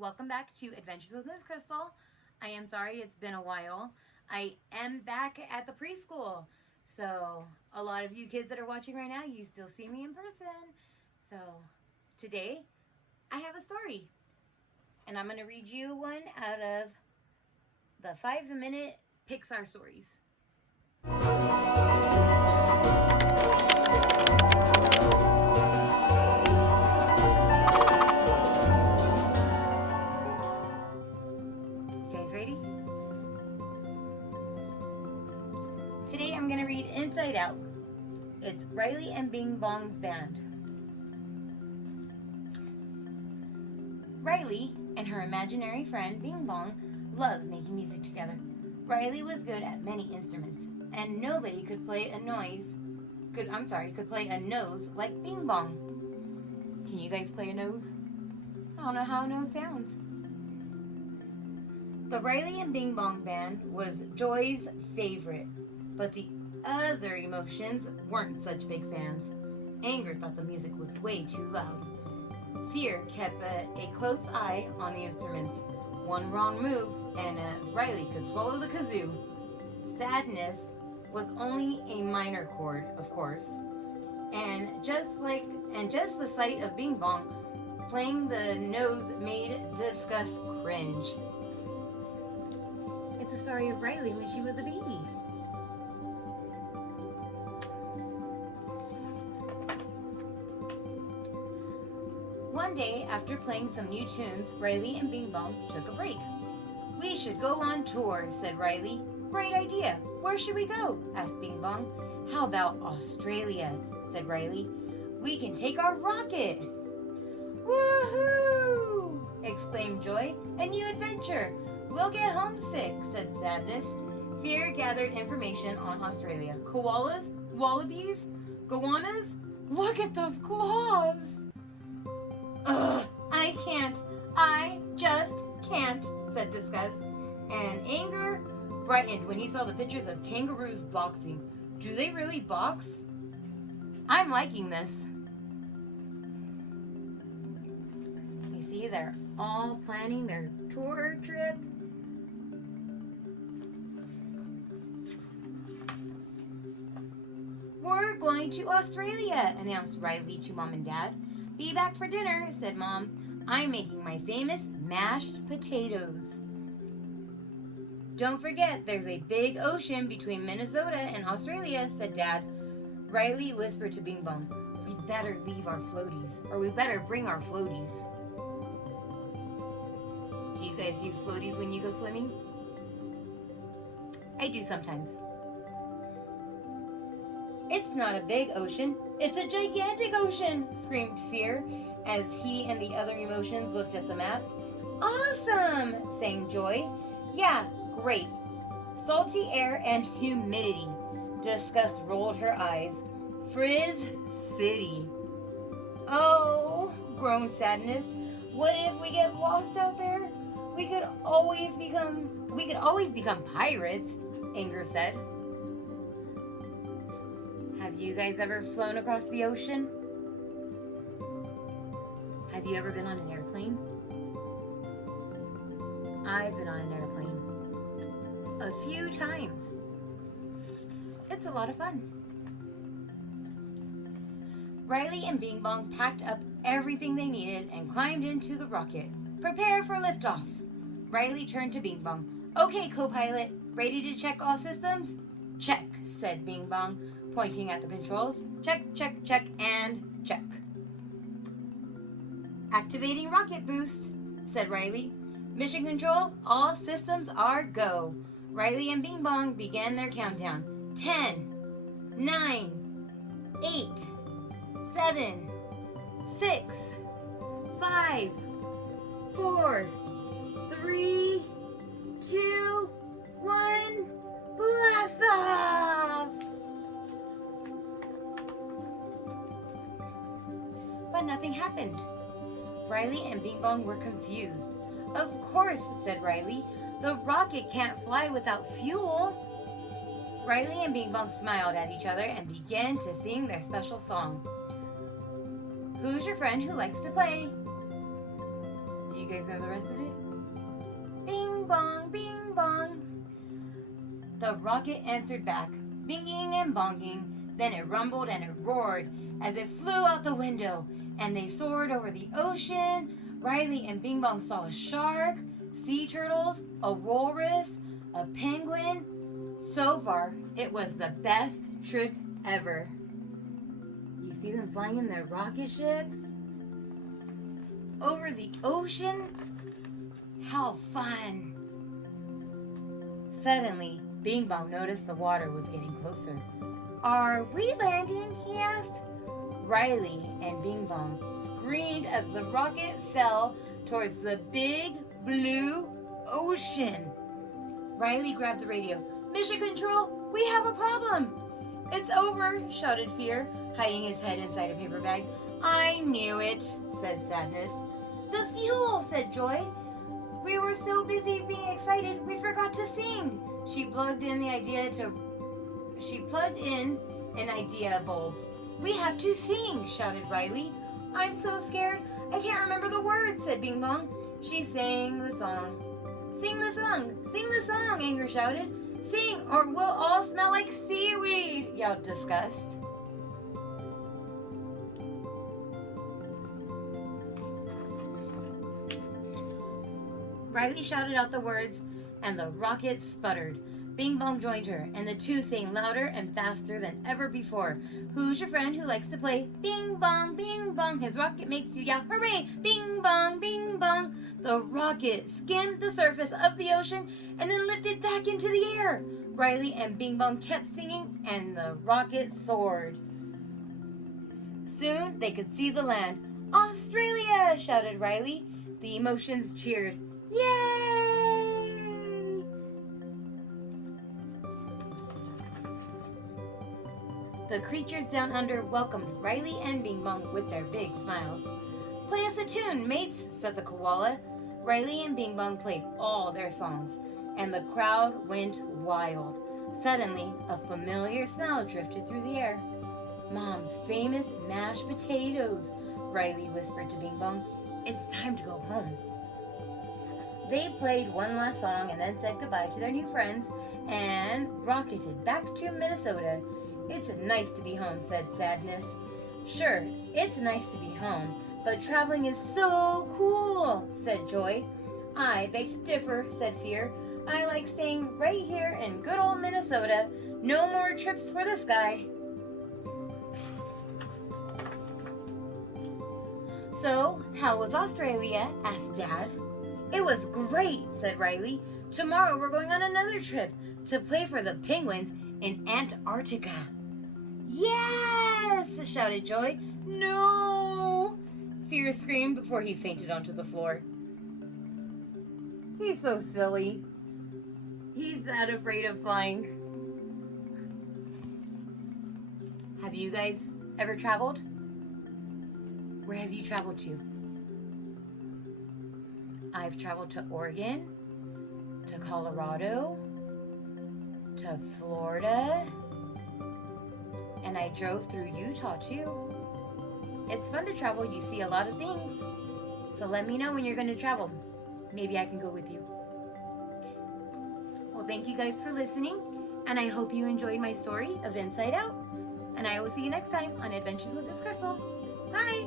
welcome back to Adventures with Miss Crystal. I am sorry it's been a while. I am back at the preschool. So, a lot of you kids that are watching right now, you still see me in person. So, today I have a story. And I'm going to read you one out of the 5-minute Pixar stories. Ready? Today I'm going to read Inside Out. It's Riley and Bing Bong's band. Riley and her imaginary friend Bing Bong loved making music together. Riley was good at many instruments, and nobody could play a nose like Bing Bong. Can you guys play a nose? I don't know how a nose sounds. The Riley and Bing Bong band was Joy's favorite, but the other emotions weren't such big fans. Anger thought the music was way too loud. Fear kept a close eye on the instruments. One wrong move and Riley could swallow the kazoo. Sadness was only a minor chord, of course, and just the sight of Bing Bong playing the nose made disgust cringe. It's a story of Riley when she was a baby. One day, after playing some new tunes, Riley and Bing Bong took a break. "We should go on tour," said Riley. "Great idea. Where should we go?" asked Bing Bong. "How about Australia?" said Riley. "We can take our rocket." "Woohoo!" exclaimed Joy. "A new adventure. We'll get homesick," said Sadness. Fear gathered information on Australia. Koalas, wallabies, goannas. Look at those claws. "Ugh, I can't. I just can't," said Disgust. And anger brightened when he saw the pictures of kangaroos boxing. Do they really box? I'm liking this. You see, they're all planning their tour trip. "We're going to Australia," announced Riley to Mom and Dad. "Be back for dinner," said Mom. "I'm making my famous mashed potatoes." "Don't forget, there's a big ocean between Minnesota and Australia," said Dad. Riley whispered to Bing Bong, "We'd better leave our floaties, or we better bring our floaties." Do you guys use floaties when you go swimming? I do sometimes. "It's not a big ocean, it's a gigantic ocean," screamed Fear as he and the other emotions looked at the map. "Awesome," sang Joy. "Yeah, great. Salty air and humidity." Disgust rolled her eyes. "Frizz City." "Oh," groaned Sadness. "What if we get lost out there? We could always become pirates," Anger said. Have you guys ever flown across the ocean? Have you ever been on an airplane? I've been on an airplane a few times. It's a lot of fun. Riley and Bing Bong packed up everything they needed and climbed into the rocket. "Prepare for liftoff." Riley turned to Bing Bong. "Okay, co-pilot, ready to check all systems?" "Check," said Bing Bong, pointing at the controls. "Check, check, check, and check." "Activating rocket boost," said Riley. "Mission control, all systems are go." Riley and Bing Bong began their countdown. 10, 9, 8, 7, 6, 5, 4, 3, 2, 1, blast off! But nothing happened. Riley and Bing Bong were confused. "Of course," said Riley. "The rocket can't fly without fuel." Riley and Bing Bong smiled at each other and began to sing their special song. "Who's your friend who likes to play?" Do you guys know the rest of it? Bing bong, bing bong. The rocket answered back, binging and bonging. Then it rumbled and it roared as it flew out the window, and they soared over the ocean. Riley and Bing Bong saw a shark, sea turtles, a walrus, a penguin. So far, it was the best trip ever. You see them flying in their rocket ship over the ocean? How fun! Suddenly, Bing Bong noticed the water was getting closer. Are we landing? He asked. Riley and Bing Bong screamed as the rocket fell towards the big blue ocean. Riley grabbed the radio. Mission Control, we have a problem. It's over, shouted Fear, hiding his head inside a paper bag. I knew it, said Sadness. The fuel, said Joy. We were so busy being excited, we forgot to sing. She plugged in an idea bulb. We have to sing, shouted Riley. I'm so scared, I can't remember the words, said Bing Bong. She sang the song. Sing the song, sing the song, Anger shouted. Sing, or we'll all smell like seaweed, yelled Disgust. Riley shouted out the words, and the rocket sputtered. Bing Bong joined her, and the two sang louder and faster than ever before. Who's your friend who likes to play? Bing Bong, Bing Bong, his rocket makes you yell, hooray! Bing Bong, Bing Bong. The rocket skimmed the surface of the ocean and then lifted back into the air. Riley and Bing Bong kept singing, and the rocket soared. Soon they could see the land. Australia, shouted Riley. The emotions cheered. Yay! The creatures down under welcomed Riley and Bing Bong with their big smiles. Play us a tune, mates, said the koala. Riley and Bing Bong played all their songs, and the crowd went wild. Suddenly, a familiar smell drifted through the air. Mom's famous mashed potatoes, Riley whispered to Bing Bong. It's time to go home. They played one last song and then said goodbye to their new friends and rocketed back to Minnesota. It's nice to be home, said Sadness. Sure, it's nice to be home, but traveling is so cool, said Joy. I beg to differ, said Fear. I like staying right here in good old Minnesota. No more trips for the sky. So, how was Australia? Asked Dad. It was great, said Riley. Tomorrow we're going on another trip to play for the penguins in Antarctica. Yes, shouted Joy. No, Fear screamed before he fainted onto the floor. He's so silly. He's that afraid of flying. Have you guys ever traveled? Where have you traveled to? I've traveled to Oregon, to Colorado, to Florida, and I drove through Utah too. It's fun to travel. You see a lot of things. So let me know when you're going to travel. Maybe I can go with you. Well, thank you guys for listening, and I hope you enjoyed my story of Inside Out. And I will see you next time on Adventures with Miss Crystal. Bye!